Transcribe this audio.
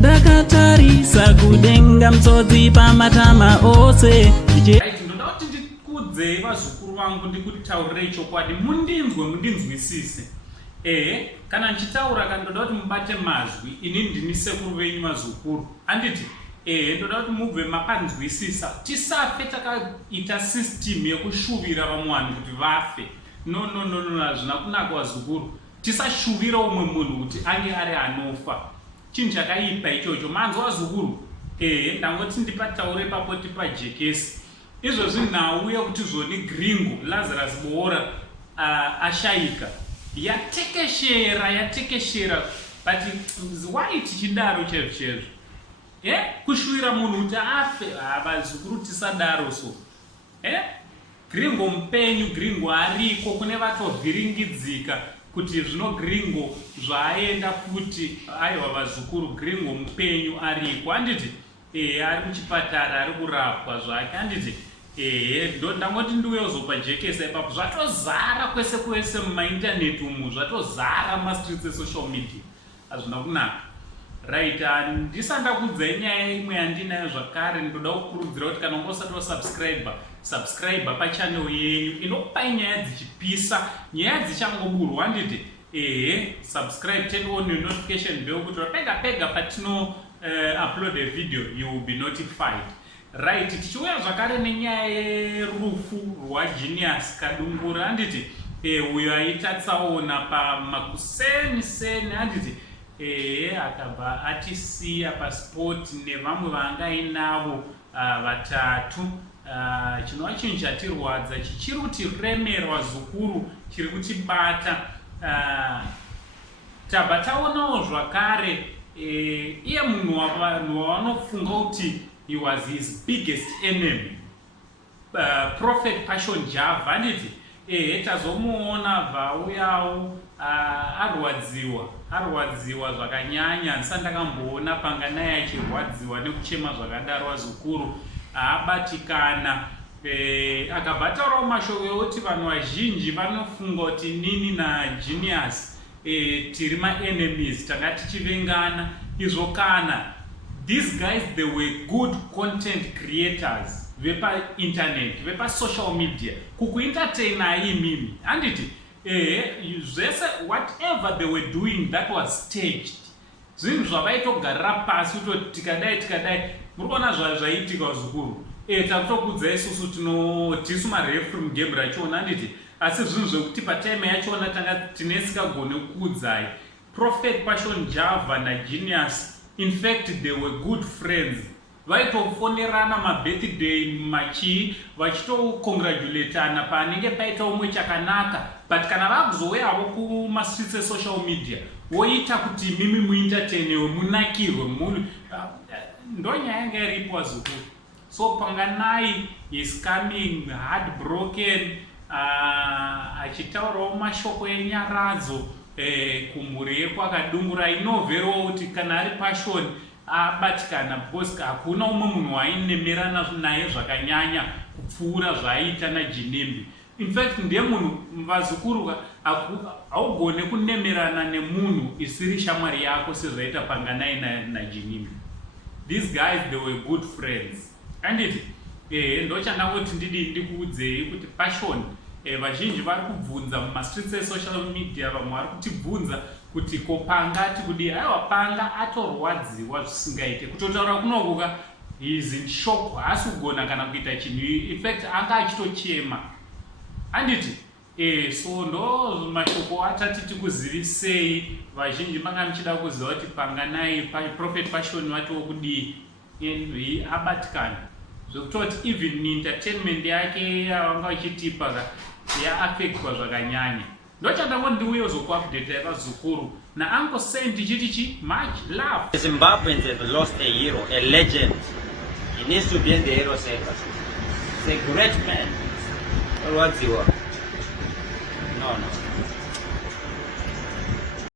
Dakatarisa kudenga mtsotsi pamatama ose. Ndoda kuti ndikudze vazukuru vangu ndikutaurire chokwadi mundinzwisise. Kana nchitaura kana ndoda kuti mubate mazwi ini ndini sekuru venyu mazukuru. Anditi ndoda kuti mubve makanzwisisa. Tisafe takaita system yekushuvira vamwe vanhu kuti vafe. No, hazvina kunaka vazukuru. Tisashuvira umwe munhu kuti ange ari anofa. Chinhu chakaipa ichocho. Manzwa vazukuru. Ndangoti ndipataure papoti pajekesi. Izvozvi nauya kuti zvoni Gringo Lazarus Boora ashaika. Yatekeshera but why tichidaro chezvo? Kushuvira munhu kuti afe vazukuru tisadaro so. Gringo mupenyu, Gringo ariko, kune vatovhiringidzika kuti zvino Gringo zvaenda futi aiwa vazukuru Gringo mupenyu ariko. Anditi ari kuchipatara ari kurapwa zvake. Anditi ndangoti ndiuya kuzopa jekesa ipapo zvatozara kwese mumaintaneti umu, zvatozara mumastreets esocial media. Hazvina kunaka. Right, ndisanda kudzai nyaya imwe yandinayo zvakare. Ndoda kukurudzira kuti kana ungosati wasubscribe pachannel yenyu inokupai nyaya dzichipisa, nyaya dzichangoburwa. Handiti subscribe, turn on your notification bell kuti pega patino upload a video you will be notified. Right, tichiuya zvakare nenyaya yerufu rwaGenius Kadungure. Handiti uyo aita tsaona pamakuseni. Handiti akabva atisiya pasport nevamwe vangainavo vatatu. Chinova chinhu chatirwadza, chichiri kutiremerwa zukuru, chiri kutibata. Tabva taonawo zvakare iye munhu wavanofunga kuti he was his biggest enemy, Prophet Passion Java. Handiti tazomuona vauyawo arwadziwa zvakanyanya. Ndisati ndakamboona panganaye achirwadziwa nekuchema zvakadaro vazukuru. Abatikana akabva taurawo mashoko ekuti vanhu vazhinji vanofunga kuti nini naGenius tiri maenemies, tanga tichivengana. Izvo kana these guys they were good content creators vepainternet, vepasocial media, kukuentertaina imimi. Handiti zvese whatever they were doing that was staged. Zvinhu zvavaitogarira pasi kutoti tikadai muri kuona zvaiitika vazukuru. Takutokudza isusu tisu marefri mugame rachona. Handiti asi zvinhu zvekuti patime yachona tanga tinesikagone kukudzai. Prophet Passion Java naGenius, in fact they were good friends. Vaitofonerana mabirthday vachitocongratulateana panenge paita umwe chakanaka. But kana vakuzouyawo kumastreets esocial media woita kuti mimi muentertainewe, munakirwe, ndonyaya yanga iripo vazukuru. So panganai is coming heartbroken, achitaurawo mashoko enyaradzo kumhuri yekwakadungura. Inovherawo kuti kana ari Passion abatikana because hakuna umwe munhu wainemerana naye zvakanyanya kupfuura zvaiita naGinimbi. In fact ndiye munhu vazukuru haugone kunemerana nemunhu isiri shamwari yako sezvaita panganai naGinimbi. These guys they were good friends. Handiti ndochandangoti ndikuudzei kuti Passion vazhinji vari kubvunza mumastreets esocial media, vamwe vari kutibvunza kuti kopangati kudi aiwa panga atorwadziwa zvisingaite. Kutotaura kunokuka he is in shock, haasi kugona kana kuita chinhu. In fact anga achitochema. Handiti so ndo mashoko atati tikuzivisei. Vazhinji manga muchida kuziva kuti panganai Prophet Passion watiwo kudii abatikana zvekutoti even entertainment yake yavanga vachitipa yaaffectwa zvakanyanya. Ndochandangoti ndiuye zokuupdate vazukuru nauncle Saint chitichi much love. Zimbabweans have lost a hero, a legend. He needs to be in the hero circus. He's a great man. No.